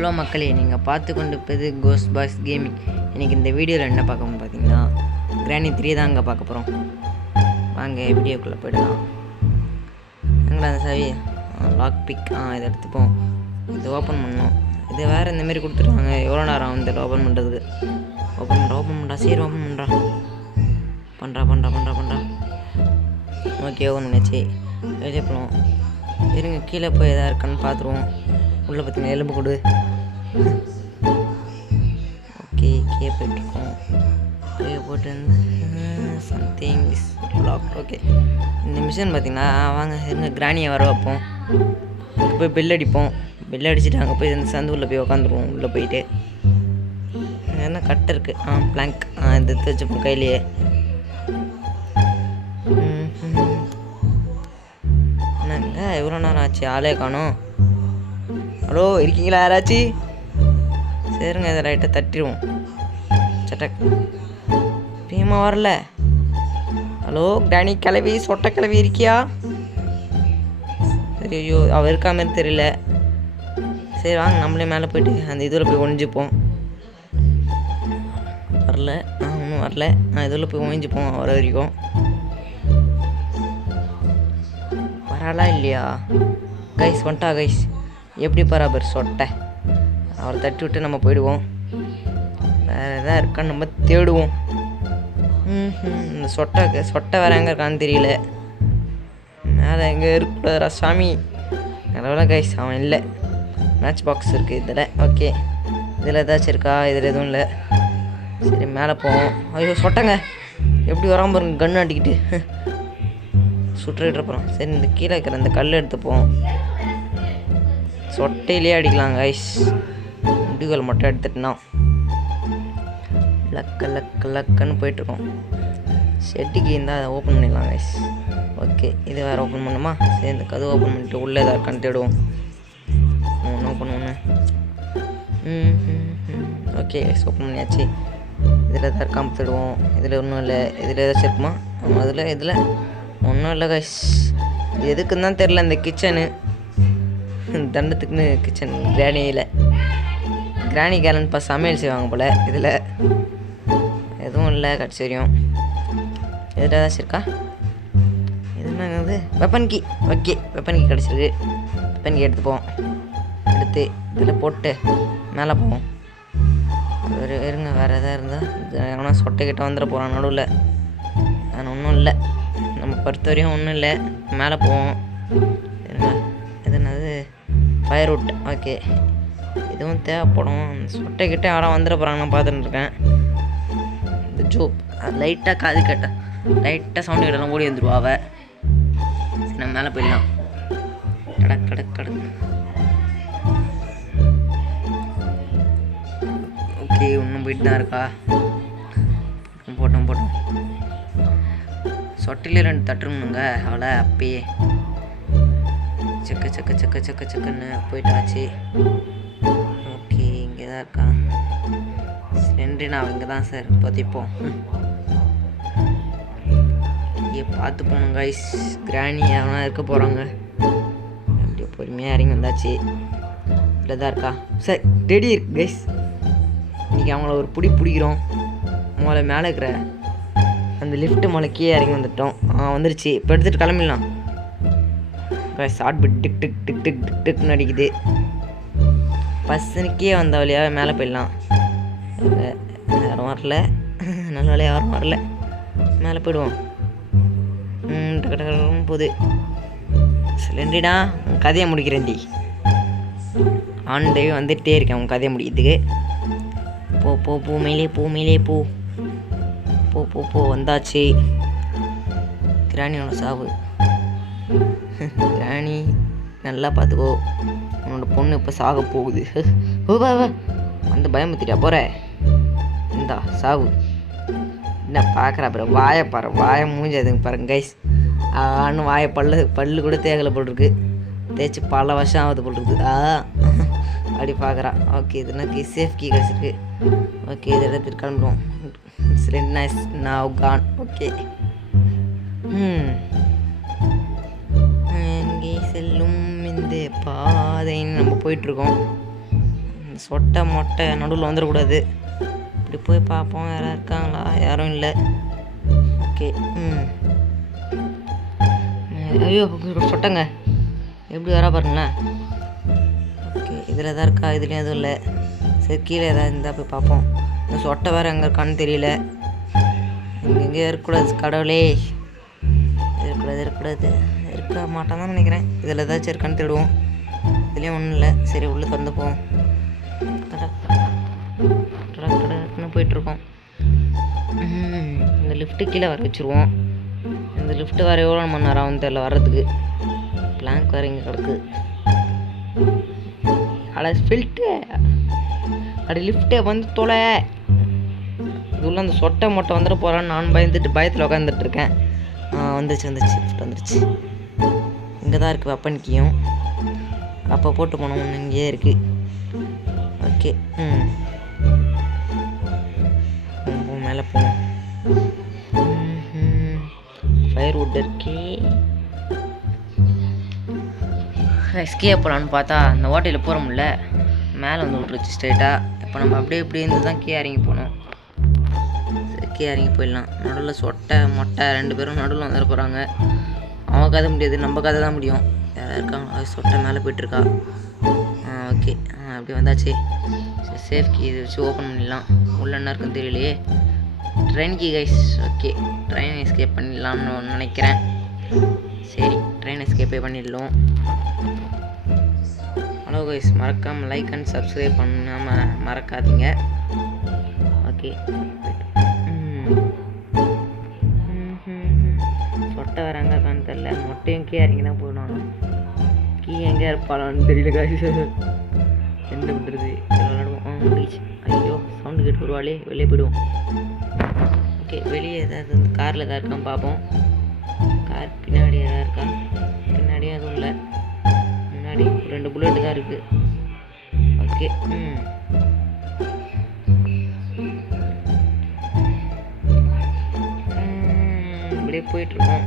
Hello மக்களே, நீங்கள் பார்த்து கொண்டு இருப்பது கோஸ்ட் பாய்ஸ் கேமிங். இன்றைக்கி இந்த வீடியோவில் என்ன பார்க்கணும் பார்த்தீங்கன்னா, கிராணி 3 தான் அங்கே பார்க்க போகிறோம். வாங்க வீடியோக்குள்ளே போய்டலாம். எங்களை அந்த சாவி லாக் பிக் இதை எடுத்துப்போம். இது ஓப்பன் பண்ணோம். இது வேறு இந்தமாரி கொடுத்துருவாங்க. எவ்வளோ நேரம் வந்து ஓப்பன் பண்ணுறதுக்கு? ஓப்பன் பண்ணுறா சரி ஓப்பன் பண்ணுறா. ஓகே ஓப்பன் பண்ணியாச்சு. வெளியே போகலாம். இருங்க, கீழே போய் எதாவது இருக்கான்னு பார்த்துருவோம். உள்ளே பார்த்தீங்கன்னா எலும்பு கொடு. ஓகே கீழே போயிட்டுருக்கோம். கீழே போட்டு சம்திங் இஸ் லாக். ஓகே, இந்த மிஷின் பார்த்தீங்கன்னா வாங்க இருங்க, கிராணியை வர வைப்போம். போய் பெல் அடிப்போம். பெல் அடிச்சுட்டு அங்கே போய் இந்த சந்து உள்ளே போய் உக்காந்துருவோம். உள்ளே போயிட்டு என்ன கட்டை இருக்குது, பிளாங்க் இந்த எடுத்து வச்சுப்போம் கையிலேயே. என்னங்க எவ்வளோ நேரம் ஆச்சு, ஆளே காணோம். ஹலோ இருக்கீங்களா யாராச்சு? சரிங்க, இதை லைட்டாக தட்டிடுவோம். சட்டக் பீமா வரல. ஹலோ கிராணி கிளவி, சொட்டை கிளவி இருக்கியா? சரி, ஐயோ அவள் இருக்கா மாதிரி தெரியல. சரி வாங்க நம்மளே மேலே போயிட்டு அந்த இதில் போய் ஒழிஞ்சிப்போம். வரல, ஒன்றும் வரல. இதில் போய் ஒழிஞ்சிப்போம் வர வரைக்கும். வரலா இல்லையா கைஸ்? வந்துட்டா கைஸ். எப்படி பராபர் சொட்டை? அவரை தட்டி விட்டு நம்ம போயிடுவோம். வேறு எதாவது இருக்கான்னு நம்ம தேடுவோம். இந்த சொட்டை வேறு எங்கே இருக்கான்னு தெரியல. மேலே எங்கே இருக்கக்கூடாதுரா சாமி. எவ்வளோ கைஸ் அவன் இல்லை. மேட்ச் பாக்ஸ் இருக்குது இதில். ஓகே, இதில் ஏதாச்சும் இருக்கா? இதில் எதுவும் இல்லை. சரி மேலே போவோம். ஐயோ சொட்டைங்க எப்படி வராமல் பாருங்க, கன்று ஆட்டிக்கிட்டு சுட்டுட்டு இருப்போம். சரி இந்த கீழே இருக்கிற இந்த கல் எடுத்துப்போம். சொட்டையிலே அடிக்கலாம் கைஸ். முடிவுகள் மட்டும் எடுத்துட்டுனா லக்குன்னு போயிட்டுருக்கோம். செட்டுக்கு இருந்தால் அதை ஓப்பன் பண்ணிடலாம் கைஸ். ஓகே, இது வேறு ஓப்பன் பண்ணுமா? சரி இந்த கதவு ஓப்பன் பண்ணிட்டு உள்ளே எதாவது இருக்கான்னு தேடுவோம். ஓப்பன் பண்ணு. ஓகே கைஸ், ஓப்பன் பண்ணியாச்சு. இதில் எதாவது இருக்காமல் தேடுவோம். இதில் ஒன்றும் இல்லை. இதில் ஏதாச்சும் இருக்குமா? இதில் ஒன்றும் இல்லை கைஸ். இது எதுக்குன்னு தான் தெரில. இந்த கிச்சனு தண்டத்துக்குன்னு கிச்சன் கிராணியில் கிராணி கேலன் சமையல் செய்வாங்க போல். இதில் எதுவும் இல்லை கடைசி வரையும். எதில் ஏதாச்சும் இருக்கா? இது என்னது? Weapon key. Okay, weapon key கிடச்சிருக்கு. வெப்பன் கீ எடுத்துப்போம். எடுத்து இதில் போட்டு மேலே போவோம். இருங்க, வேறு எதாவது இருந்தால் எவனா சொட்டைக்கிட்ட வந்துட போகிறான் நடுவில். ஆனால் ஒன்றும் இல்லை. நம்ம பொறுத்த வரையும் ஒன்றும் இல்லை. மேலே போவோம். இது என்னது? ஃபயர்வுட். ஓகே, இதுவும் தேவைப்படும். சொட்டைக்கிட்டே யாரும் வந்துட போகிறாங்க, நான் பார்த்துட்டு இருக்கேன். இந்த ஜோப் லைட்டாக காது கேட்டேன். லைட்டாக சவுண்டு கிட்டலாம் ஓடி வந்துடுவா அவள். சரி நம்ம மேலே போயிடலாம். கடக்கு. ஓகே, இன்னும் போயிட்டு தான் இருக்கா. போட்டோம் சொட்டிலே 2 தட்டுருணுங்க அவளை. அப்பயே செக்குன்னு போயிட்டாச்சு. ஓகே, இங்கே தான் இருக்கா. ரெண்டு நான் இங்கே தான் சார் பதிப்போம். இங்கே பார்த்து போகணும் கைஸ். கிராணி அவனா இருக்க போகிறாங்க. அப்படியே பொறுமையாக இறங்கி வந்தாச்சு. இல்லை தான் இருக்கா. சரி ரெடி இருக்கு கைஸ். இன்றைக்கி அவங்கள ஒரு பிடிக்கிறோம். அவங்கள மேலே இருக்கிற அந்த லிஃப்ட்டு மேலே கீழே இறங்கி வந்துட்டோம். வந்துருச்சு. இப்போ எடுத்துகிட்டு கிளம்பிடலாம். ஷார்ட் பிட் டிக்னு அடிக்குது. பஸ்ஸுக்கே வந்த வழியாக மேலே போயிடலாம். யாரும் வரல, நல்ல வழியாக யாரும் வரல. மேலே போயிடுவோம். போகுது. சிலிண்டரிடா உன் கதையை முடிக்கிறேன்டி. ஆண்டே வந்துகிட்டே இருக்கேன் உன் கதையை முடிக்கிறதுக்கு. போ மேலே போ. வந்தாச்சு. கிராணியோட சாவு. கிராணி நல்லா பார்த்துக்கோ, உன்னோட பொண்ணு இப்போ சாக போகுது. வந்து பயமுத்திட்டா போகிற. இந்தா சாவு. என்ன பார்க்குறா அப்புறம்? வாயை மூஞ்சி அதுங்க பாருங்க கைஸ். ஆன்னு வாயை பல்லு கூட தேகலை போட்டிருக்கு. தேய்ச்சி பல வருஷம் ஆகுது போட்டிருக்கு. அப்படி பார்க்குறா. ஓகே, இது எனக்கு சேஃப் கீ கிடச்சிருக்கு. ஓகே, இதை எடுத்துட்டு கிளம்புவோம். It's red nice now con. Okay, எங்கே செல்லும் இந்த பாதைன்னு நம்ம போயிட்டுருக்கோம். சொட்டை மொட்டை நடுவில் வந்துடக்கூடாது. இப்படி போய் பார்ப்போம் யாராவது இருக்காங்களா. யாரும் இல்லை. ஓகே. ஐயோ சொட்டைங்க எப்படி வரா பாருங்களேன். ஓகே இதில் தான் இருக்கா. இதுலேயும் எதுவும் இல்லை. சரி கீழே ஏதாவது இருந்தால் போய் பார்ப்போம். இந்த சொட்டை வேறு எங்கே இருக்கான்னு தெரியல. இங்கே இருக்கக்கூடாது. கடவுளே இருக்கக்கூடாது இருக்க மாட்டான் தான் நினைக்கிறேன். இதில் ஏதாச்சும் இருக்கான்னு தேடுவோம். இதுலேயும் ஒன்றும் இல்லை. சரி உள்ளே திறந்து போவோம். கடன்னு போயிட்டுருக்கோம். இந்த லிஃப்ட்டு கீழே வர வச்சுருவோம். இந்த லிஃப்ட்டு வர எவ்வளோ மணி நேரம் ஆகும் தெரியல வர்றதுக்கு. பிளாங்க் வேறு இங்கே கிடக்கு. ஃபில்ட்டு அப்படி லிஃப்ட்டே வந்து தொலை. இதுள்ள அந்த சொட்டை மொட்டை வந்துட போகிறான்னு நான் பயத்தில் உட்காந்துட்ருக்கேன். வந்துருச்சு லிஃப்ட் வந்துருச்சு. இங்கே தான் இருக்குது வெப்பன்கியும். அப்போ போட்டு போனோம். ஒன்று இங்கேயே இருக்குது. ஓகே மேலே போவோம். ஃபயர்வுட் இருக்கே. எஸ்கேப் போகலான்னு பார்த்தா அந்த ஓட்டையில் போகிற முடியல. மேலே வந்து விட்டுருச்சு ஸ்ட்ரைட்டாக. இப்போ நம்ம அப்படியே இப்படி இருந்து தான் கீழே இறங்கி போகணும். சரி கீழே இறங்கி போயிடலாம். நடுவில் சொட்டை மொட்டை 2 பேரும் நடுவில் வந்துட போகிறாங்க. அவங்க கதை முடியாது, நம்ம கதை தான் முடியும். யாராவது இருக்காங்க. சொட்டை மேலே போய்ட்டுருக்கா. ஓகே அப்படி வந்தாச்சு. சரி சேஃப் கீ இது வச்சு ஓப்பன் பண்ணிடலாம். உள்ள என்ன இருக்குன்னு தெரியலையே. ட்ரெயின் கீ கைஸ். ஓகே ட்ரெயின் எஸ்கேப் பண்ணிடலாம்னு நினைக்கிறேன். சரி ட்ரெயின் எஸ்கேப்பே பண்ணிடலாம். ஹலோ கைஸ், மறக்காமல் லைக் அண்ட் சப்ஸ்கிரைப் பண்ணாமல் மறக்காதீங்க. ஓகே சொட்டை வேறு எங்கே இருக்கான்னு தெரியல. மொட்டையும் கீழே இறங்கி தான் போயிடணும். கீ எங்கே இருப்பாளான்னு தெரியல கைஸ். என்ன பண்ணுறது விளாடுவோம். முடிச்சு. ஐயோ சவுண்டு கேட்டு வருவாளே. வெளியே போயிடுவோம். ஓகே வெளியே ஏதாவது இந்த காரில் எதாவது இருக்கான்னு பார்ப்போம். கார் பின்னாடி எதாவது இருக்கா. பின்னாடியும் எதுவும் இல்லை. முன்னாடி 2 புல்லட்டு தான் இருக்குது. ஓகே இப்படியே போயிட்டுருக்கோம்.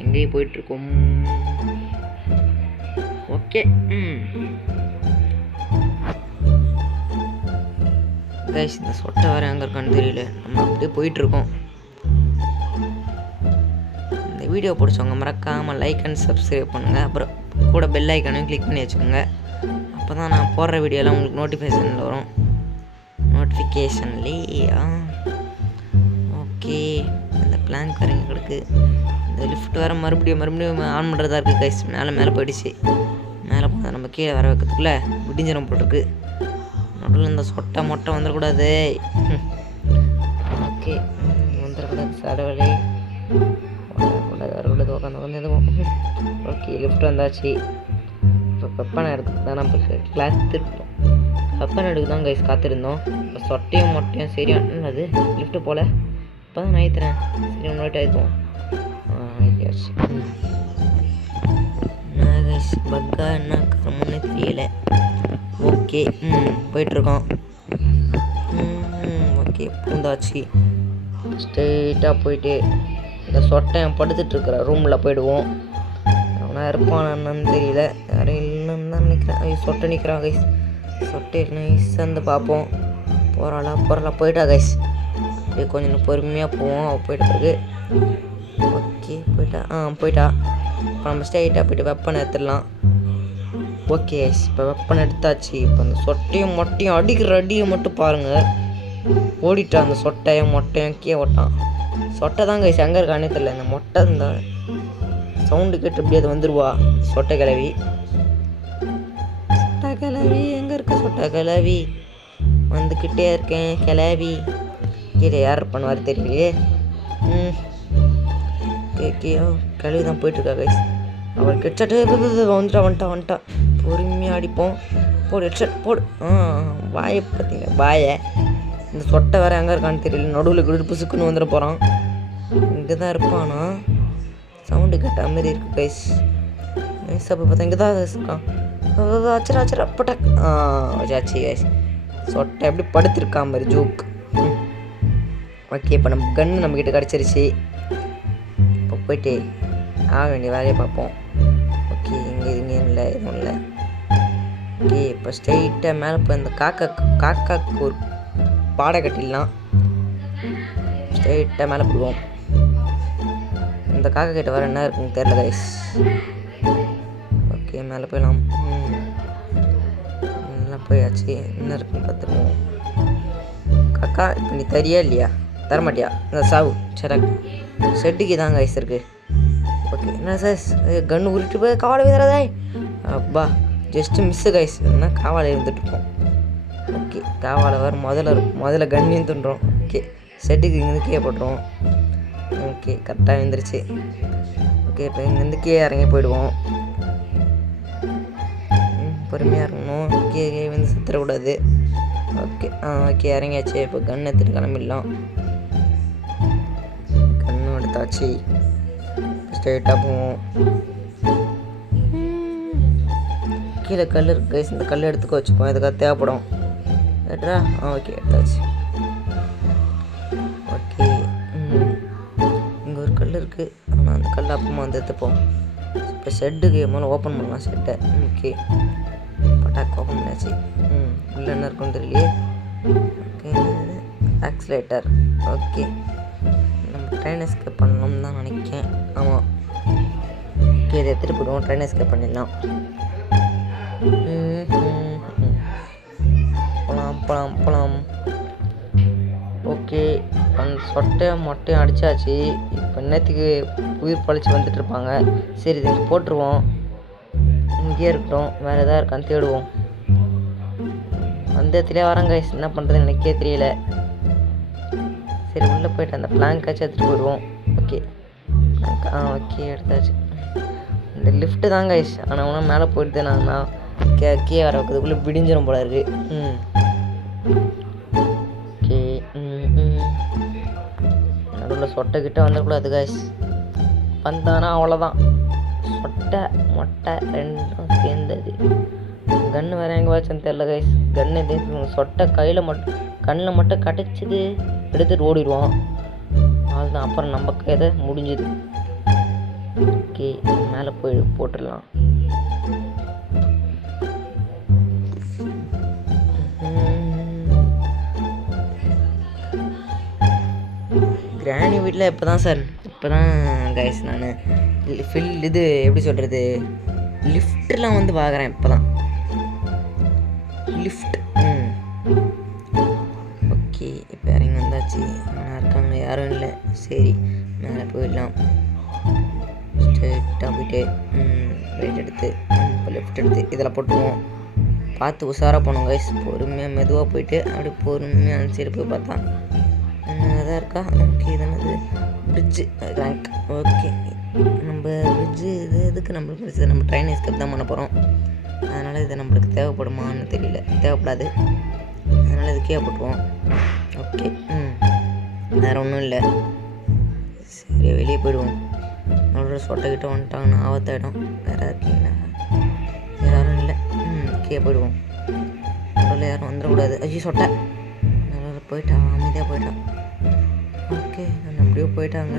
எங்கேயும் போயிட்டுருக்கோம். ஓகே கைஸ் இந்த சொட்டை வேறு எங்கே இருக்கான்னு தெரியல. நம்ம அப்படியே போயிட்டுருக்கோம். இந்த வீடியோ பிடிச்சவங்க மறக்காமல் லைக் அண்ட் சப்ஸ்கிரைப் பண்ணுங்கள். அப்புறம் கூட பெல் ஐக்கானையும் கிளிக் பண்ணி வச்சுக்கோங்க. அப்போ தான் நான் போடுற வீடியோலாம் உங்களுக்கு நோட்டிஃபிகேஷனில் வரும். நோட்டிஃபிகேஷன்லேயே ஓகே இந்த பிளாங்க் வேறு இங்கே கிடக்கு. இந்த லிஃப்ட் வேறு மறுபடியும் ஆன் பண்ணுறதா இருக்குது கைஸ். மேலே போயிடுச்சு. மேலே போனால் நம்ம கீழே வர வைக்கிறதுக்குள்ளே விடிஞ்சிடும் போட்டிருக்கு. நடுவில் இந்த சொட்டை மொட்டை வந்துடக்கூடாது. ஓகே வந்துடக்கூடாது. சடவழி வரக்கூடாது உட்காந்து எதுவும். ஓகே லிஃப்ட் வந்தாச்சு. இப்போ வெப்பனை எடுத்துக்கு தான் நம்ம காத்திருப்போம். வெப்பனை எடுக்க தான் கைஸ் காத்திருந்தோம். இப்போ சொட்டையும் மொட்டையும் சரியான அது லிஃப்ட்டு போல். இப்போ தான் நான் ஏற்றுறேன். சரி முன்னாடி ஆயிடுவோம். ஆயிடுச்சு. கைஸ் பக்கா என்ன கரமுன்னு தெரியல. ஓகே போயிட்டுருக்கோம். ஓகே பூந்தாச்சு. ஸ்ட்ரெயிட்டாக போயிட்டு இந்த சொட்டையன் படுத்துட்ருக்குற ரூமில் போயிடுவோம். அவனா இருப்பான் என்னன்னு தெரியல. யாரும் இல்லைன்னு தான் நினைக்கிறேன். சொட்டை நிற்கிறான் கைஸ். சொட்டை நைஸ் வந்து பார்ப்போம். போகிறாளா போயிட்டா கைஸ். அப்படியே கொஞ்சம் பொறுமையாக போவோம். அவள் போயிட்ட பிறகு ஓகே போயிட்டா. இப்போ நம்ம ஸ்ட்ரெயிட்டாக போய்ட்டு வெப்பனை எடுத்துடலாம். ஓகே இப்போ வெப்பனை எடுத்தாச்சு. இப்போ அந்த சொட்டையும் மொட்டையும் அடிக்கிற அடியை மட்டும் பாருங்கள். ஓடிட்டான் அந்த சொட்டையும் மொட்டையும் கீழே ஓட்டான். சொட்டை தான் கைஸ் எங்கே இருக்கானே தெரியல. இந்த மொட்டை இந்த சவுண்டு கேட்டு எப்படி அது வந்துடுவா. சொட்டை கிளவி எங்கே இருக்க? சொட்டை கிளவி வந்துக்கிட்டே இருக்கேன். கிளவி கீழே யார் பண்ணுவார் தெரியலையே. கேக்கியோ கிளவி தான் போயிட்டுருக்கா கைஸ். அவள் ஹெட்செட்டு வந்துட்டா. பொறுமையாக அடிப்போம். போடு ஹெட்செட் போடு. வாயை பார்த்தீங்க வாயை. இந்த சொட்டை வேறு எங்கே இருக்கான்னு தெரியல. நடுவில் கிட்ட புசுக்குன்னு வந்துட போகிறான். இங்கே தான் இருப்பானா. சவுண்டு கேட்ட மாதிரி இருக்குது கைஸ். நைஸாக போய் பார்த்தா இங்கே தான் இருக்கான். ஆச்சரா பட்டக். ஆச்சு கைஸ். சொட்டை எப்படி படுத்திருக்கான் மாதிரி ஜோக். ஓகே இப்போ நம்ம கன்று நம்மக்கிட்ட கிடச்சிருச்சு. இப்போ போயிட்டு ஆக வேண்டிய வேலையை பார்ப்போம். ஓகே இங்கே இல்லை எதுவும் இல்லை. ஓகே இப்போ ஸ்ட்ரெயிட்டாக மேலே போய் இந்த காக்காக்கு ஒரு பாடை கட்டிடலாம். ஸ்ட்ரெயிட்டாக மேலே போடுவோம். இந்த காக்கா கிட்ட வர என்ன இருக்குன்னு தெரியல கைஸ். ஓகே மேலே போயிடலாம். நல்லா போயாச்சு. என்ன இருக்குன்னு பார்த்துருவோம். காக்கா இப்போ நீ தரியா இல்லையா? தரமாட்டியா? இந்த சாவு சரக் ஷெட்டுக்கு தான் கைஸ் இருக்குது. ஓகே என்ன சார் கன்று உருட்டு போய் காவாலை வீதராதாய். அப்பா ஜஸ்ட்டு மிஸ்ஸு கைஸ். என்ன காவாலை இருந்துட்டுருக்கோம். ஓகே காவாலை வர முதல்ல கன்னையும் துண்டுறோம். ஓகே ஷெட்டுக்கு இங்கேருந்து கீழே போட்டுருவோம். ஓகே கரெக்டாக எழுந்திரிச்சு. ஓகே இப்போ இங்கேருந்து கீழே இறங்கி போயிடுவோம். பொறுமையாக இருக்கணும். கீழே வந்து சுற்றக்கூடாது. Okay okay இறங்கியாச்சு. இப்போ கன் எடுத்துகிட்டு கிளம்பிடலாம். கன்னும் எடுத்தாச்சு. ஸ்ட்ரெயிட்டாக போவோம். கீழே கல் இருக்கு கைஸ். இந்த கல் எடுத்துக்க வச்சுப்போம். இதுக்காக தேவைப்படும். கேட்டா ஓகே எடுத்தாச்சு. ஓகே இங்கே ஒரு கல் இருக்குது. ஆனால் அந்த கல் அப்பமா வந்து எடுத்துப்போம். இப்போ ஷெட்டுக்கு முதல்ல ஓப்பன் பண்ணலாம் ஷெட்டை. ஓகே பட்டாக்கு ஓப்பன் பண்ணியாச்சு. உள்ள என்ன இருக்குன்னு தெரியலையே. Okay accelerator. ஓகே நம்ம ட்ரெயின் எஸ்கேப் பண்ணணும்னு தான் நினைக்கிறேன். ஆமாம் ஓகே இதை எடுத்துகிட்டு போயிடுவோம். ட்ரெயின் எஸ்கேப் பண்ணிடலாம். போகலாம். ஓகே அந்த சொட்டையும் மொட்டையும் அடித்தாச்சு. இப்போ என்னத்துக்கு உயிர் பழிச்சு வந்துட்டுருப்பாங்க. சரி இதை போட்டுருவோம். இங்கேயே இருக்கட்டும். வேறு எதாவது இருக்கான்னு தேடுவோம். அந்த இடத்துலேயே வரேன் கைஸ். என்ன பண்ணுறதுன்னு எனக்கே தெரியல. சரி உள்ளே போய்ட்டு அந்த பிளாங்காச்சும் எடுத்துகிட்டு போயிடுவோம். ஓகே ஓகே எடுத்தாச்சு. இந்த லிஃப்ட்டு தான் கைஸ். ஆனால் ஒன்றும் மேலே போயிட்டு நான் கீழே வர வைக்கிறதுக்குள்ளே விடிஞ்சிடும் போல இருக்குது. ஓகே நடுவில் சொட்டைக்கிட்ட வந்துடக்கூடாது கைஸ். வந்தானா அவ்வளோதான். சொட்டை மொட்டை ரெண்டும் சேர்ந்தது. கன்று வேறு எங்கே வச்சேன்னு தெரில கைஸ். கன்று எது சொட்டை கையில் மட்டும் கண்ணில் மட்டும் கடைச்சிது. எடுத்துகிட்டு ஓடிடுவோம். அதுதான் அப்புறம் நம்ம கதை முடிஞ்சுது. ஓகே மேலே போட்டுடலாம். கிராணி வீட்டில் இப்போ தான் கைஸ் நான் இது எப்படி சொல்கிறது லிஃப்ட்லாம் வந்து பார்க்குறேன். இப்போ தான் லிஃப்ட். ஓகே இப்போ இறங்கி வந்தாச்சு. ஆனால் இருக்காங்க யாரும் இல்லை. சரி மேலே போயிடலாம். ஸ்ட்ரெயிட்டாக போயிட்டு ரைட் எடுத்து இப்போ லெஃப்ட் எடுத்து இதில் போட்டுருவோம். பார்த்து உஷாராக போனோம் கைஸ். பொறுமையாக மெதுவாக போயிட்டு அப்படி பொறுமையாக அந்த சைடு போய் பார்த்தா அதான் இருக்கா. ஓகே இதனது பிரிட்ஜு ரேங்க். ஓகே நம்ம பிரிட்ஜு இது எதுக்கு நம்மளுக்கு பிடிச்சது? நம்ம ட்ரெயின் எஸ்கேப் தான் பண்ண போகிறோம். அதனால் இது நம்மளுக்கு தேவைப்படுமான்னு தெரியல. தேவைப்படாது. அதனால் இது கீழே போட்டுருவோம். ஓகே வேறு ஒன்றும் இல்லை. சரி வெளியே போயிடுவோம். நம்மளோட சொட்டைக்கிட்ட வந்துட்டாங்கன்னா ஆபத்தாயிடும். வேறு இருக்கீங்களா? யாரும் இல்லை. கீழே போயிடுவோம். நம்மள யாரும் வந்துடக்கூடாது. ஐயோ சொட்டை நல்லா போயிட்டா. அமைதியாக போயிட்டா. ஓகே அப்படியே போயிட்டாங்க.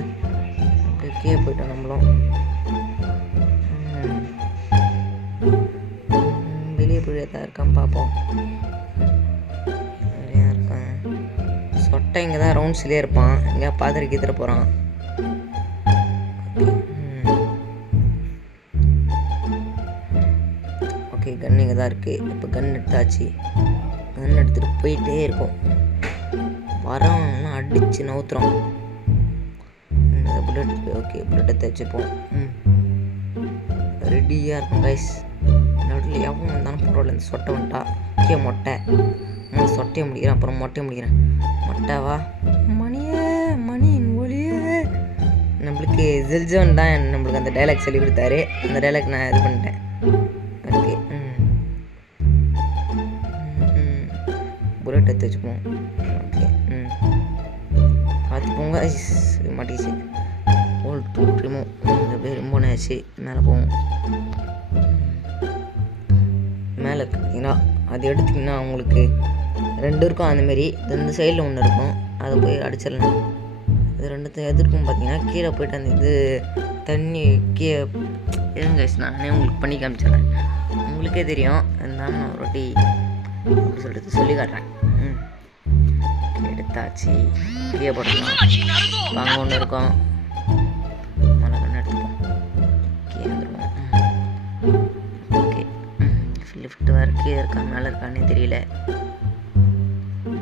அப்படியே கீழே போயிட்டோம் நம்மளும். வெளியே போய் எதாவது இருக்கான்னு பார்ப்போம். நிறையா இருக்கான். சொட்டை இங்கே தான் ரவுண்ட்ஸ்லேயே இருப்பான். எங்கேயா பார்த்துட்டு கீத்துட்டு போகிறான். ஓகே கன் இங்கே தான் இருக்குது. இப்போ கன் எடுத்தாச்சு. கன் எடுத்துகிட்டு போயிட்டே இருக்கும். வரவன்னா அடித்து நவுத்துறோம். Bullet okay புல்லட்டை தைச்சிப்போம். ரெடியாக இருக்கும் கைஸ். நடுவில் எவன் வந்தாலும் பரவாயில்ல. இந்த சொட்டை வந்துட்டா கீழே மொட்டை சொட்டையை முடிக்கிறேன். அப்புறம் மொட்டையை முடிக்கிறேன். மொட்டைவா மணி ஒளியே. நம்மளுக்கு ஜில்ஜோன் தான் நம்மளுக்கு அந்த டைலாக் சொல்லி கொடுத்தாரு. அந்த டைலாக் நான் இது பண்ணிட்டேன். ஓகே புல்லட் எடுத்து வச்சுப்போம். ஓகே பார்த்துப்போங்க. மாட்டிச்சு ஓல் டூ ரிமூவ். அப்படியே ரொம்ப நேச்சு. மேலே போவோம். மேலே எடுத்துக்கிட்டிங்கன்னா அது எடுத்திங்கன்னா உங்களுக்கு ரெண்டு இருக்கும். அந்தமாரி இந்த சைடில் ஒன்று இருக்கும். அதை போய் அடிச்சிடலாம். இது ரெண்டுத்தையும் எதிர்க்கும் பார்த்தீங்கன்னா கீழே போய்ட்டு அந்த இது தண்ணி கீழே இருங்க. நானே உங்களுக்கு பண்ணி காமிச்சிடறேன். உங்களுக்கே தெரியும். இருந்தாலும் நான் ஒரு வாட்டி அப்படி சொல்கிறது சொல்லி காட்டுறேன். எடுத்தாச்சு. கீழே போட்டுக்கலாம். வாங்க ஒன்று இருக்கும். மழை கண்ணு எடுத்துப்போம். கீழே வந்துடுவோம். ஓகே. லிஃப்ட் வேறு கீழே இருக்கா மேலே இருக்கானே தெரியல.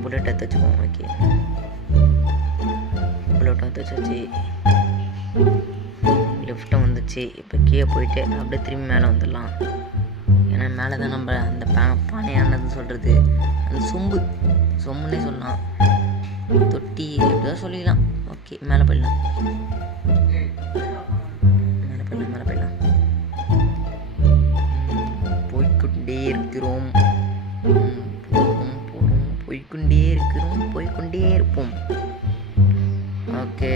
புல்லட் எடுத்து வச்சுப்போம். ஓகே, புல்லட் எடுத்து வச்சாச்சு. லிஃப்ட்டும் வந்துச்சு. இப்போ கீழே போயிட்டு அப்படியே திரும்பி மேலே வந்துடலாம். ஏன்னா மேலே தான் நம்ம அந்த பானையானது சொல்கிறது அந்த சொம்புன்னே சொல்லலாம், தொட்டி எப்படிதான் சொல்லிக்கலாம். ஓகே, மேலே போயிடலாம். போய்கொண்டே இருக்கிறோம். போய்கொண்டே இருப்போம். ஓகே.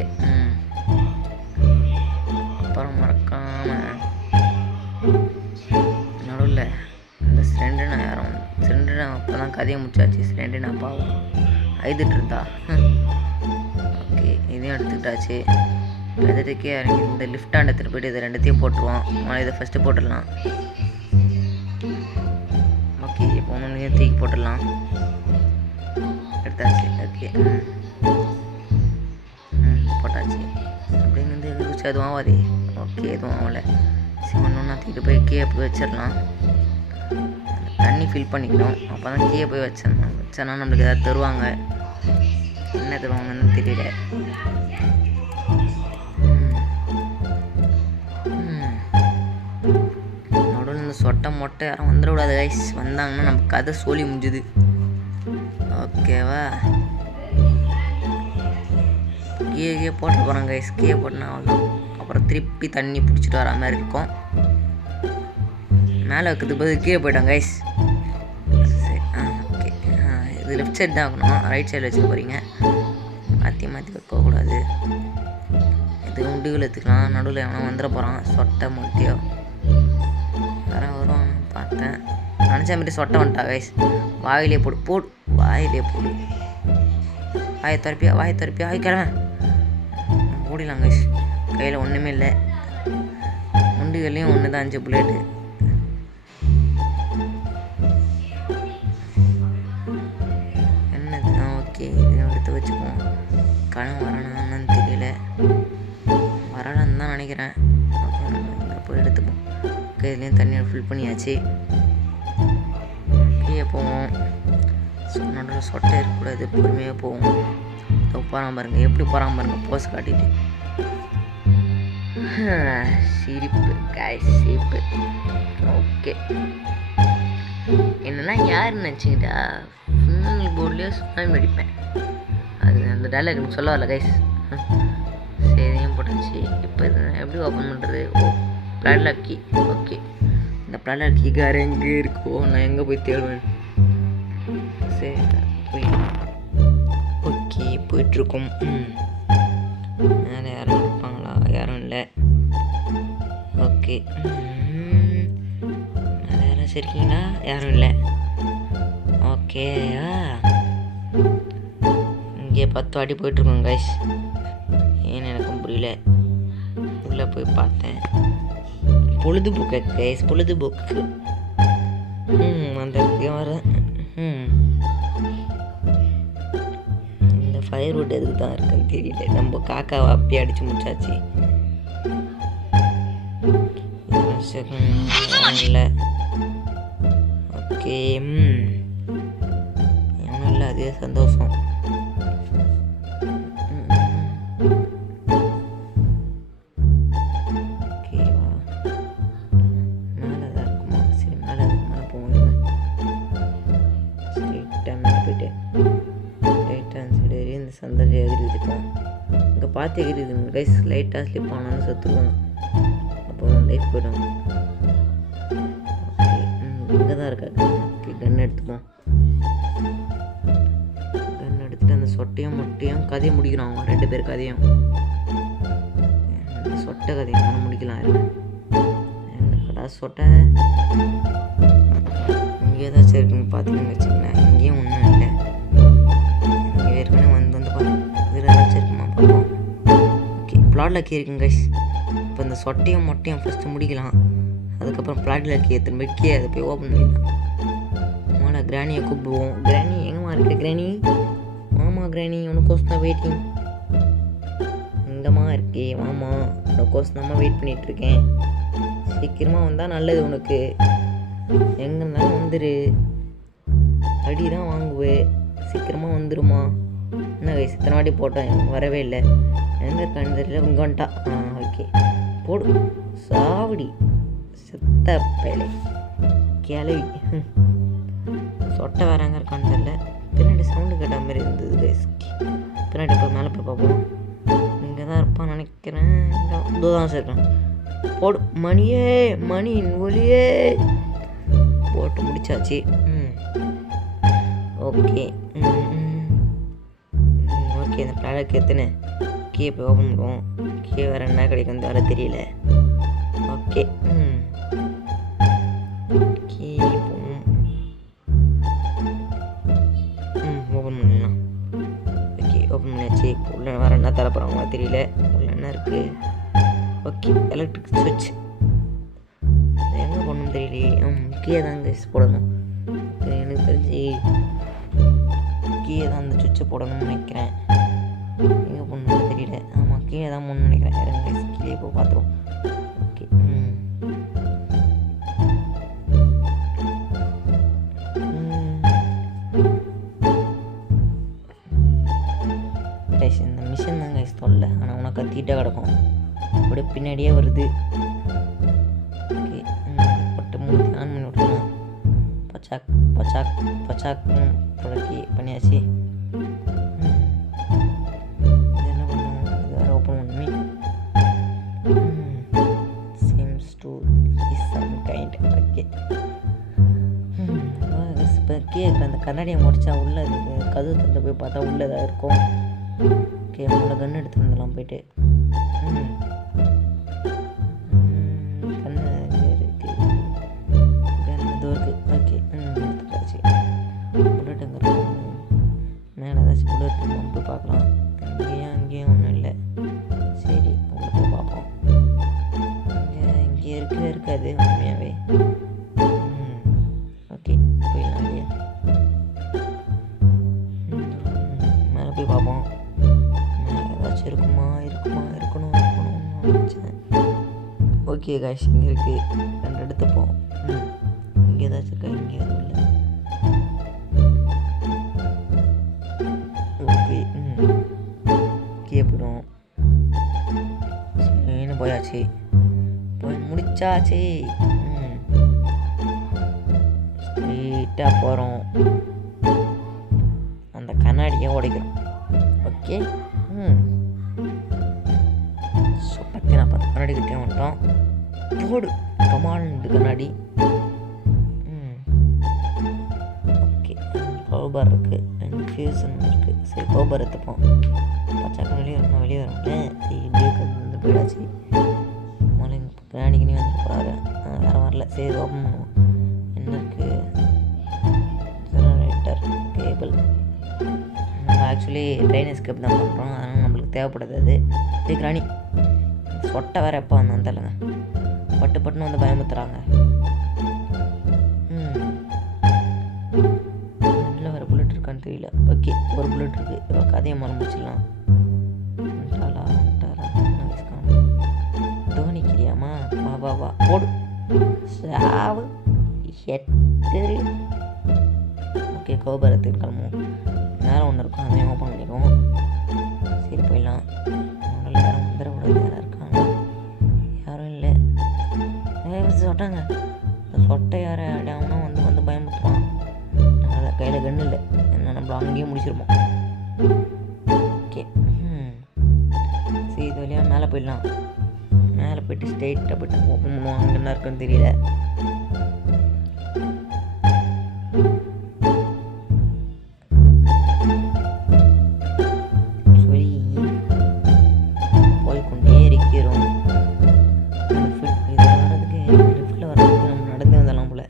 அப்புறம் மறக்காம நடுவில் இந்த சிலிண்டர் அப்போ தான் கதையை முடிச்சாச்சு. சிலிண்டர் நான் பாவம் ஐதுட்டு இருந்தா. ஓகே, இதையும் எடுத்துக்கிட்டாச்சு. எதுக்கே இறங்கி இந்த லிஃப்டாண்ட் எடுத்துகிட்டு போய்ட்டு இதை ரெண்டுத்தையும் போட்டுருவோம். இதை ஃபஸ்ட்டு போட்டுடலாம். ஓகே, இப்போ ஒன்றையும் தூக்கி போட்டுடலாம். எடுத்தாச்சு. ஓகே, போட்டாச்சு. அப்படிங்கிறது எதுவும் எதுவும் ஆகாது. ஓகே, எதுவும் ஆகலை. சரி, ஒன்று தூக்கிட்டு போய் கீழே போய் வச்சிடலாம். தண்ணி ஃபில் பண்ணிக்கணும். அப்போ தான் கீழே போய் வச்சிடணும். வச்சோன்னா நம்மளுக்கு எதாவது தருவாங்க. என்ன தருவாங்கன்னு தெரியல. நடுவில் இந்த சொட்டை மொட்டை யாரும் வந்துடக்கூடாது கைஸ். வந்தாங்கன்னா நம்ம கதை சொல்லி முடிஞ்சுது. ஓகேவா, கீழே போட்டு போகிறோம் கைஸ். கீழே போட்டுனா அவ்வளோதான். அப்புறம் திருப்பி தண்ணி பிடிச்சிட்டு வர மாதிரி இருக்கும். மேலே வைக்கிறதுக்கு பதில் கீழே போயிட்டோம் கைஸ். சரி, ஓகே. இது லெஃப்ட் சைடு தான் ஆகணும். ரைட் சைடில் வச்சுக்க போகிறீங்க. மாற்றி வைக்கக்கூடாது. இது உண்டிகள் எடுத்துக்கலாம். நடுவில் எவனா வந்துட போகிறான். சொட்டை மொட்டையோ வேற வருவான்னு பார்த்தேன். நினச்ச மாதிரி சொட்டை வந்துட்டா கைஸ். வாயிலே போடு. வாயிலே போடு. வாயை துறப்பியா கிழமை ஓடிலாம் கைஸ். கையில் ஒன்றுமே இல்லை. முண்டுகள்லையும் ஒன்று தான் 5 புல்லெட்டு. என்னது? ஓகே, இது எடுத்து வச்சுப்போம். கணம் வரணும்னு தெரியல. வரலன்னு தான் நினைக்கிறேன். போய் எடுத்துப்போம். கையிலையும் தண்ணியை ஃபில் பண்ணியாச்சு. கீழே போவோம். நடுவில் சொட்டை இருக்கக்கூடாது. பொறுமையாக போவோம். போகிறான் பாருங்க, எப்படி போகிறான் பாருங்க. போஸ் காட்டிட்டு சிரிப்பு காய் சிரிப்பு. ஓகே, என்னென்னா யார் நினச்சிக்கிட்டா ஃபுல் போர்ட்லேயே சுனாமி அடிப்பேன். அது அந்த டைலாக் எனக்கு சொல்ல வரல கைஸ். சரியும் போட்டுச்சு. இப்போ இது எப்படி ஓப்பன் பண்ணுறது? பிளாட்லாக் கீ. ஓகே, இந்த பிளாட்லாக் கீ கார் எங்கே இருக்கோ நான் எங்கே போய் தேடுவேன். சரி, ஓகே, போயிட்டுருக்கோம். மேலே யாரும் இருப்பாங்களா? யாரும் இல்லை. ஓகே, மேலே யாரும் சரிங்களா? யாரும் இல்லை. ஓகேவா, இங்கே 10 வாட்டி போயிட்டுருக்கோம் கைஸ். ஏன்னு எனக்கும் புரியல. உள்ளே போய் பார்த்தேன். பொழுதுபோக்கு கைஸ், பொழுதுபோக்கு. அந்த வர இந்த ஃபயர்வுட் எதுக்கு தான் இருக்குன்னு தெரியல. நம்ம காக்காவை அப்படியே அடித்து முடிச்சாச்சு. இல்லை. ஓகே, ஒன்றும் இல்லை. அதே சந்தோஷம். ஓகேவா, மேலே தான் இருக்குமா? சரி, மேலே போவோம். ஸ்ட்ரெயிட்டாக மேலே போயிட்டு லைட்டாக அந்த சைடு ஏறி இந்த சந்தடி எகிரிதுப்போம். இங்கே பார்த்து எகிரிதுங்க கைஸ். லைட்டாக ஸ்லிப் ஆனாலும் செத்துருவோம். அப்போ லைஃப் போய்டும். ஓகே, இங்கே தான் இருக்கா. ஓகே, கன் எடுத்துப்போம். கன் எடுத்துகிட்டு அந்த சொட்டையும் மொட்டையும் கதையை முடிக்கிறோம். அவங்க 2 பேர் கதையும். அந்த சொட்டை கதையை நான் முடிக்கலாம். என்னடா சொட்டை இங்கே ஏதாச்சும் இருக்குன்னு பார்த்தீங்கன்னு வச்சுக்கோங்களேன். இங்கேயும் ஒன்றும் இல்லை. இங்கே ஏற்கனவே வந்து இதில் ஏதாச்சும் இருக்குமா பார்ப்போம். ஓகே, பிளாட்லாக் இருக்குங்க கைஸ். இப்போ இந்த சொட்டையும் மொட்டையும் ஃபஸ்ட்டு முடிக்கலாம். அதுக்கப்புறம் பிளாட்டில் இருக்க எத்தனை போய் கீழே அதை போய் ஓப்பன் பண்ணிடலாம். மாடா கிராணியை கூப்பிடுவோம். கிராணி எங்கேம்மா இருக்கு கிராணி? ஆமாம் கிராணி, உனக்கோசம் தான் வெயிட்டிங். எங்கம்மா இருக்கே? வாமா, உனக்கோசம் தான் வெயிட் பண்ணிகிட்ருக்கேன். சீக்கிரமாக வந்தால் நல்லது உனக்கு. எங்கே இருந்தாலும் வந்துடு, அடி தான் வாங்குவேன். சீக்கிரமாக வந்துடுமா. என்ன கைஸ் இத்தனை வாட்டி போட்டேன், வரவே இல்லை. எங்கே கண்டு தெரியல, இங்கே வந்துட்டா. ஓகே போடு சாவடி செத்த பேலை கிளவி. சொட்டை வேறாங்க இருக்கான்னு தெரியல. பின்னாடி சவுண்டு கேட்ட மாதிரி இருந்தது கைஸ். பின்னாடி போய் மேலே போய் பார்ப்போம். இங்கே தான் இருப்பான்னு நினைக்கிறேன். இங்கே தான் சேர்க்கிறேன். போடு மணியே, மணியின் ஒளியே. போட்டு முடிச்சாச்சு. ஓகே ஓகே, இந்த ப்ராடக்ட் எத்தனை கீழே போய் ஓப்பன் பண்ணுவோம். கீழே வேறு என்ன கிடைக்கும் வேறு தெரியல. ஓகே கீழே போவோம். ஓப்பன் பண்ணிடலாம். ஓகே ஓப்பன் பண்ணியாச்சு. உள்ள வேறு என்ன தர போகிறாங்களா தெரியல. உள்ள என்ன இருக்குது? ஓகே எலக்ட்ரிக் சுவிட்ச் எங்கே போடணும் தெரியலையே. கீழே தான் போடணும். எனக்கு தெரிஞ்சு கீழே தான் அந்த சுவிட்சை போடணும்னு நினைக்கிறேன். எங்கே போடணும்னு தெரியல. ஆமாம் கீழே தான் போடணும்னு நினைக்கிறேன். இறங்க கீழே போய் பார்த்துருவோம். ஓகே கைஸ் இந்த மிஷின் தான் கைஸ் தொல்லை. ஆனால் உனக்கு கத்திட்டே கிடக்கும், அப்படியே பின்னாடியே வருது. ஓகே பட்டு மூணு ஆன் பண்ணி விட்டுருலாம். பச்சாக் பச்சாக் பச்சாக் தொடக்கி பண்ணியாச்சு. இது என்ன பண்ணுவோம்? இது வேறு ஓப்பன் பண்ணுமே. Seems to is some kind. Okay இப்போ கேட்குற அந்த கண்ணாடியை முடிச்சா உள்ளே இருக்குது. கதவு தந்து போய் பார்த்தா உள்ளே தான் இருக்கும். ஓகே நம்மளோட கன்று எடுத்து வந்துடலாம் போயிட்டு. கண்ணு இருக்குது, கன்று இதோ இருக்குது. ஓகே எடுத்துட்டாச்சு. புல்லட் எங்கே இருக்கும்? மேலே ஏதாச்சும் புல்லட் இருக்கும், போய் பார்க்கலாம். அங்கேயும் ஒன்றும் இல்லை. சரி உள்ள போய் பார்ப்போம். இங்கே இருக்கவே இருக்காது உண்மையாகவே. ஓகே போயிடலாம் இல்லையா? மேலே போய் பார்ப்போம். மேலே ஏதாச்சும் இருக்குமா? இருக்கணும் நினச்சேன். ஓகே காய்ஸ் இங்கே இருக்குது. 2 எடுத்துப்போம். இங்கே ஏதாச்சும் இருக்கா? இங்கே எதுவும் இல்லை. ஓகே கீழே போயிடும். சரின்னு போயாச்சு, போய் முடிச்சாச்சு. ஸ்ட்ரெயிட்டாக போகிறோம். அந்த கண்ணாடியை உடைக்கிறோம். ஓகே ஸோ 10 கண்ணாடி கிட்டே வந்துட்டோம். போடு கமால் கண்ணாடி. ஓகே பவர் பார் இருக்குது, ஃபியூசன் இருக்குது. சரி பவர் பார் எடுத்துப்போம். பச்சாக்க வெளியே வரும்ல. சரி இப்படியே வந்து போயிடாச்சு. முதல்ல கண்ணாடிக்கு நீ வந்து போகிறாரு. வேறு வரல. சரி ஓப்பன் பண்ணுவோம். என்ன இருக்குது? Generator cable. நம்ம ஆக்சுவலி ட்ரைனேஜ் கேப் தான் பண்ணுறோம், அதனால் நம்மளுக்கு தேவைப்படுது அது. சரி கிராணி சொட்டை வேறு எப்போ வந்தோம் தெரியலங்க. பட்டுன்னு வந்து பயமுத்துறாங்க. இல்லை வேறு புல்லட் இருக்கான்னு தெரியல. ஓகே ஒரு புல்லட் இருக்குது. இப்போ கதையை மறந்துச்சிடலாம். தோனிக்கிறியாமா? வா போடு சாவு எட்டு. ஓகே கோபுரத்துக்கு கிளம்புவோம். மேலே ஒன்று இருக்கும், அதையும் ஓப்பன் பண்ணிக்குவோம். சரி போயிடலாம். முதல்ல யாரும் வந்துடக்கூடாது. யாராக இருக்காங்க? யாரும் இல்லை. சொட்டாங்க. இந்த சொட்டை யார் அடையாமனா வந்து பயமுத்துவான். அதனால் கையில் கன்று இல்லை. என்ன நம்மள அங்கேயே முடிச்சிருப்போம். ஓகே சரி இது வழியாக மேலே போயிடலாம். மேலே போய்ட்டு ஸ்ட்ரெயிட்டாக போய்ட்டு ஓப்பன் பண்ணுவோம். அங்கே என்ன இருக்குன்னு தெரியல. சரி போய்கொண்டே இருக்கிறோம். இதில் வர்றதுக்கு லிஃப்ட்டில் வர்றதுக்கு நம்ம நடந்தே வந்துடலாம் போல்.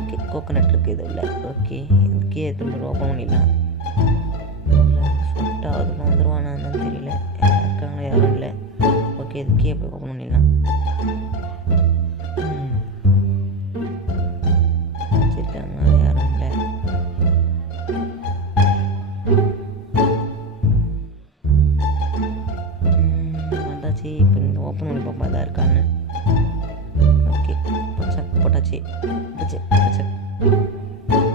ஓகே கோகோனட் இருக்குது இது உள்ள. ஓகே இதுக்கே திரும்ப ஓப்பன் பண்ணிடலாம். சொட்டாவதுக்கு வந்துடுவானா என்னன்னு தெரியல. இருக்காங்களா யாரும் இல்லை. ஓகே இதுக்கே போய் ஓப்பன் பண்ணிடலாம். ஓப்பன் பண்ணி பார்ப்போம் எதாவது இருக்கான்னு. ஓகே போட்டாச்சு.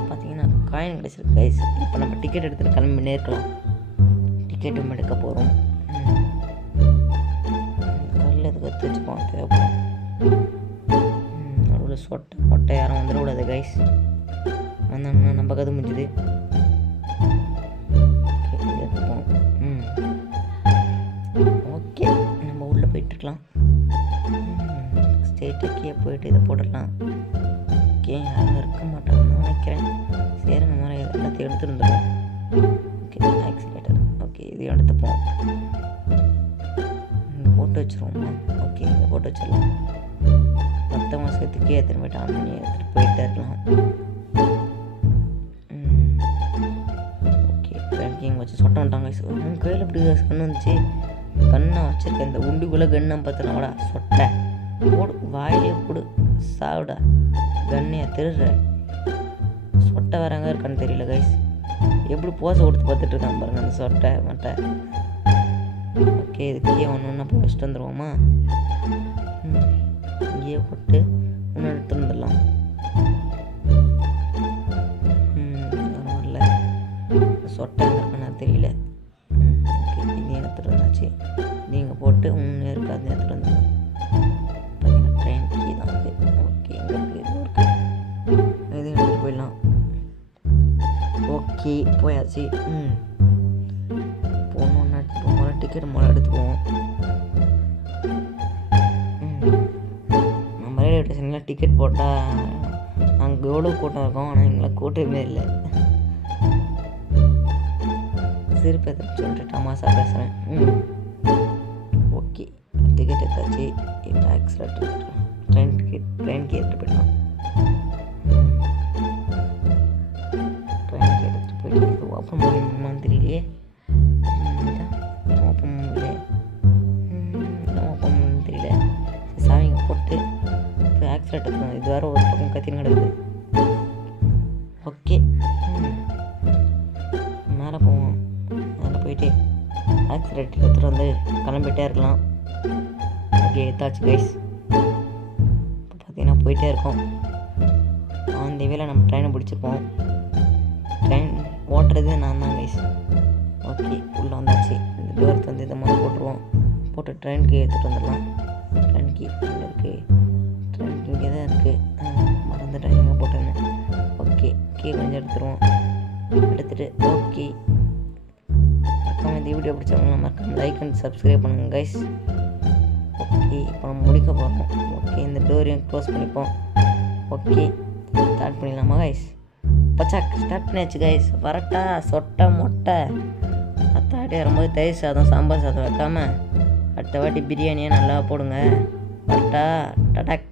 பார்த்தீங்கன்னா காயின் கிடச்சிருக்கு கைஸ். இப்போ நம்ம டிக்கெட் எடுத்துகிட்டு கிளம்பினே இருக்கலாம். டிக்கெட்டும் எடுக்க போகிறோம். கல்ல எதுக்கு எடுத்து வச்சுப்போம், தேவைப்படும். நடுவில் மொட்டை யாரும் வந்துடக்கூடாது கைஸ். வந்தாங்கன்னா நம்ம கதை முடிஞ்சுது. ஓகே நம்ம உள்ளே போயிட்டுருக்கலாம். ஸ்டேட்டுக்கே போயிட்டு இதை போட்டுடலாம். ஓகே யாரும் இருக்க மாட்டாங்கன்னு நினைக்கிறேன். சரிங்க மாதிரி எல்லாத்தையும் எடுத்துருந்துடும். Okay accelerator. ஓகே இதையும் எடுத்துப்போம். போட்டு வச்சுருவோம்மா. ஓகே இங்கே போட்டு வச்சிடலாம். 10 மாதத்துக்கே எத்தனை போய்ட்டு ஆன் பண்ணி எடுத்துகிட்டு போயிட்டே இருக்கலாம். ஓகே பேங்கிங் வச்சு சொட்ட மாட்டாங்க. உன் கையில் எப்படி கண்ணு வந்துச்சு? கண்ணை வச்சுருக்கேன். இந்த உண்டுக்குள்ளே கண்ணை பார்த்துனாடா சொட்டை போடு, வாயிலே போடு, சாவிடா. கண்ணையை திருடுற சொட்டை வராங்க இருக்கான்னு தெரியல கைஸ். எப்படி போசை கொடுத்து பார்த்துட்டு இருக்கான் பாருங்க அந்த சொட்டை மட்டை. ஓகே இதுக்கே ஒன்று போய் வச்சுட்டு வந்துடுவோமா? இங்கேயே போட்டு ஒன்று எடுத்து வந்துடலாம். வரல சொட்டை இருக்கான்னு தெரியல. ஓகே இதையும் எடுத்துகிட்டு வந்தாச்சு. நீங்கள் போட்டு ஒன்று இருக்காது எடுத்துகிட்டு வந்துடலாம். ட்ரெயின் கீ தான் அது. ஓகே இங்கே இருக்குது, இது இருக்குது. இதையும் எடுத்துகிட்டு போயிடலாம். ஓகே போயாச்சு. போகணுன்னா முதல்ல டிக்கெட் முதல்ல எடுத்துக்குவோம். நம்ம ரயில்வே ஸ்டேஷனில் டிக்கெட் போட்டால் அங்கே எவ்வளோ கூட்டம் இருக்கும். ஆனால் எங்களை கூட்டமே இல்லை. சிரிப்பு எதுன்னு சொல்லிட்டு டமாசா பேசுகிறேன். ஓகே டிக்கெட் எடுத்தாச்சு. இப்போ ஆக்சிலேட்டர் ட்ரெயினுக்கு எடுத்துகிட்டு போயிடலாம். ட்ரெயினுக்கு எடுத்துகிட்டு போயிட்டு இது ஓப்பன் பண்ணி தெரியலையே. ஓப்பன் தெரியல. சாவிங்க போட்டு இப்போ ஆக்சிலேட்டர் தான். இது வேறு ஒரு பக்கம் கத்தின்னு கிடக்குது. ஓகே மேலே போவோம். மேலே போயிட்டு ஆக்சிலேட்டர் எடுத்துகிட்டு வந்து கிளம்பிட்டே இருக்கலாம். ஓகே எடுத்தாச்சு கைஸ். இப்போ பார்த்தீங்கன்னா போயிட்டே இருக்கோம். அந்த வேலை நம்ம ட்ரெயினை பிடிச்சிருப்போம். ட்ரெயின் ஓட்டுறது நான் தான் கைஸ். ஓகே உள்ளே வந்தாச்சு. இந்த டோருக்கு வந்து இதை மாதிரி போட்டுருவோம். போட்டு ட்ரெயினுக்கு எடுத்துகிட்டு வந்துடலாம். ட்ரெயினுக்கு இங்கே இருக்குது. ட்ரெயினுக்கு இங்கே தான் இருக்குது. மறந்துட்டேன் எங்கே போட்டேன்னு. ஓகே கொஞ்சம் எடுத்துருவோம். எடுத்துகிட்டு ஓகே மறக்காமல் இந்த வீடியோ பிடிச்சவங்க மறக்காமல் லைக் அண்ட் சப்ஸ்கிரைப் பண்ணுங்கள் கைஸ். ஓகே இப்போ நம்ம முடிக்க போகிறோம். ஓகே இந்த டோரையும் க்ளோஸ் பண்ணிப்போம். ஓகே ஸ்டார்ட் பண்ணிடலாமா கைஸ்? பச்சாக் ஸ்டார்ட் பண்ணியாச்சு கைஸ். வரட்டா சொட்டை மொட்டை அத்தாட்டி வரும்போது தயிர் சாதம் சாம்பார் சாதம் வைக்காமல் அடுத்த வாட்டி பிரியாணியை நல்லா போடுங்க. வரட்டா டடாக்.